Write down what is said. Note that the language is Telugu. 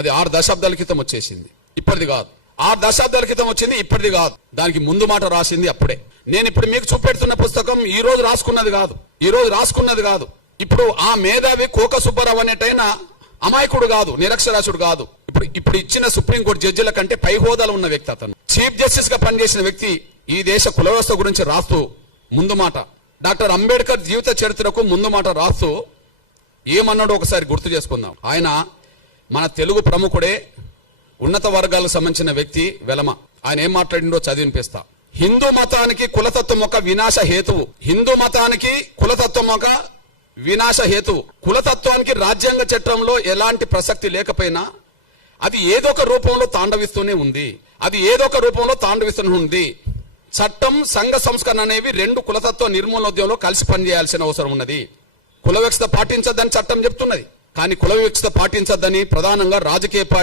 అది 6 దశాబ్దాల క్రితం వచ్చేసింది, ఇప్పటిది కాదు. 6 దశాబ్దాల క్రితం వచ్చింది, ఇప్పటిది కాదు. దానికి ముందు మాట రాసింది అప్పుడే. నేను ఇప్పుడు మీకు చూపెడుతున్న పుస్తకం ఈ రోజు రాసుకున్నది కాదు. ఇప్పుడు ఆ మేధావి కోక సుబ్బారావు అనేటైనా అమాయకుడు కాదు, నిరక్షరాస్యుడు కాదు. ఇప్పుడు ఇచ్చిన సుప్రీంకోర్టు జడ్జిల కంటే పై హోదాలో ఉన్న వ్యక్తి. అతను చీఫ్ జస్టిస్ గా పనిచేసిన వ్యక్తి. ఈ దేశ కుల వ్యవస్థ గురించి రాస్తూ ముందు మాట, డాక్టర్ అంబేద్కర్ జీవిత చరిత్రకు ముందు మాట రాస్తూ ఏమన్నాడో ఒకసారి గుర్తు చేసుకుందాం. ఆయన మన తెలుగు ప్రముఖుడే, ఉన్నత వర్గాలకు సంబంధించిన వ్యక్తి వెలమ. ఆయన ఏం మాట్లాడిండో చదివినిపిస్తా. హిందూ మతానికి కులతత్వం ఒక వినాశ హేతువు. కులతత్వానికి రాజ్యాంగ చట్టంలో ఎలాంటి ప్రసక్తి లేకపోయినా అది ఏదో ఒక రూపంలో తాండవిస్తూనే ఉంది. చట్టం, సంఘ సంస్కరణ అనేవి 2 కులతత్వ నిర్మూలనోద్యమంలో కలిసి పనిచేయాల్సిన అవసరం ఉన్నది. కుల వివక్షత పాటించద్దని చట్టం చెప్తున్నది, కానీ కుల వివక్షత పాటించద్దని ప్రధానంగా రాజకీయ